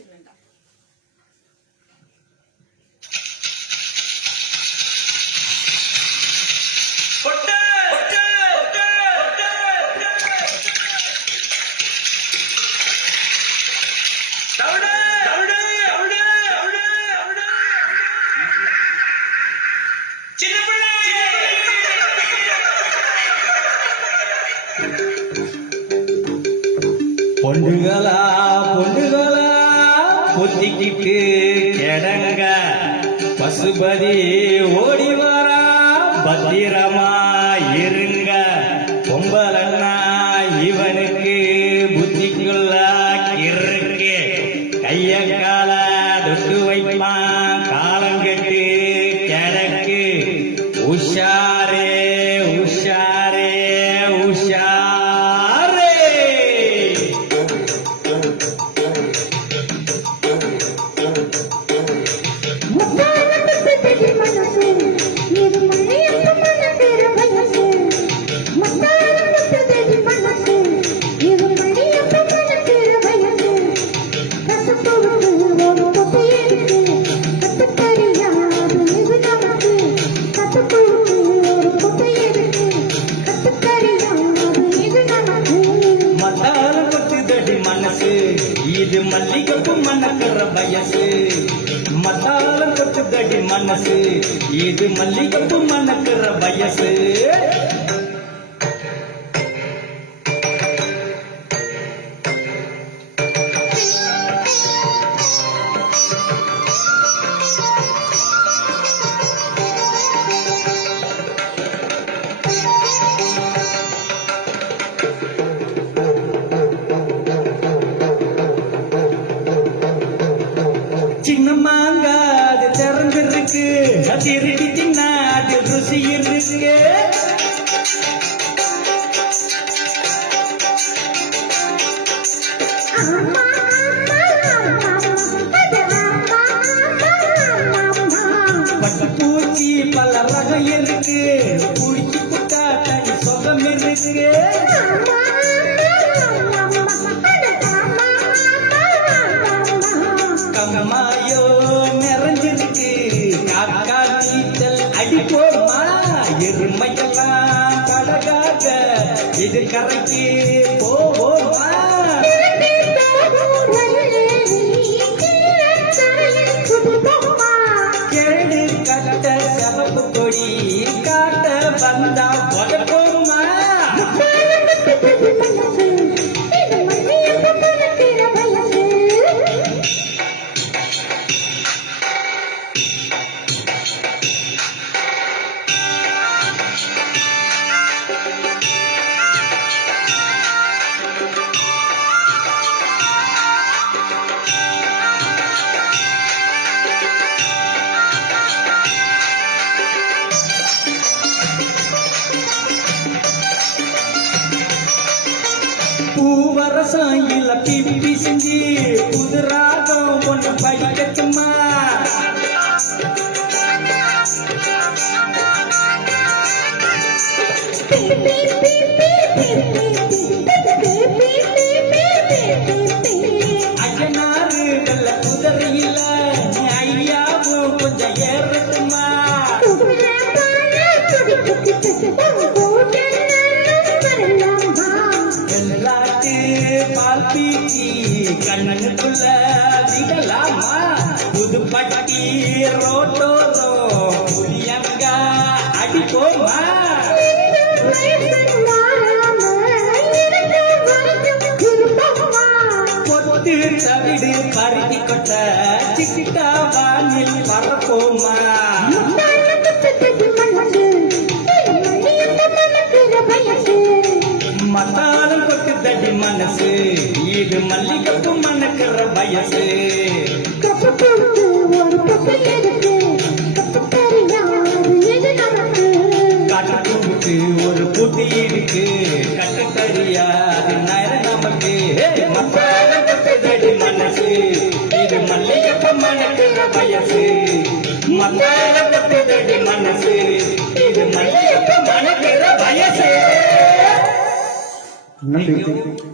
முடிச்சிருவேங்க. பொண்டுகளா பொண்டுகளா பொத்திக்கிட்டு கிடங்க பசுபதி ஓடி வரா பத்திரமா இருங்க. பொம்பலன்னா இவனுக்கு புத்திக்குள்ள இருக்கு. கைய கால தொட்டு வைப்பான் காலங்கெட்டு கிடக்கு. உஷாரே உஷாரே உஷாரே. இது மல்லிகைப்பு மணக்கிற வயசு. மத்தாளம் கொட்டுதடி மனசு. இது மல்லிகைப்பு மணக்கிற வயசு. சின்ன மாங்கா அது திறந்துருக்கு. திருடி தின்னா அது ருசி இருக்கு. பட்டுப்பூச்சி பல ரகம் இருக்கு. குடிச்சு புட்டா தனி சுகம் இருக்கு. கம்மாயோ நிறைஞ்சிருக்கு. காக்கா நீச்சல் அடிப்போமா. எருமையெல்லாம் படகாக இது கரைக்கு போவோமா. கேடு கட்ட செவப்பு கொடி காட்ட வந்தா படப்போமா. பூவரசம் இல்ல பிப்பி செஞ்சு புதுராகம் ஒன்று படிக்கட்டுமா. அஜனாறு நல்ல குதிரையில ஐயாவும் கொஞ்சம் ஏறட்டுமா. பால்பீச்சி கண்ணனுக்குள்ள விடலாமா. புதுப்பட்டி ரோட்டோரோ புளியங்க அடிப்போமா. பொத்து தவிடு பருத்தி கொட்ட சிக்கிட்டா வானில் பறப்போமா. மத்தாளம் கொட்டுதடி மனசு. இது மல்லிகைப்பு மணக்கிற வயசு. காட்டுக்கு ஒரு பூட்டி இருக்கு. கட்டு தெரியாது நேரம் நமக்கு. மத்தாளம் கொட்டுதடி மனசு. இது மல்லிகைப்பு மணக்கிற வயசு. மத்தாளம் கொட்டுதடி மனசு. இது மல்லிகைப்பு மணக்கிற வயசு. நன்றி.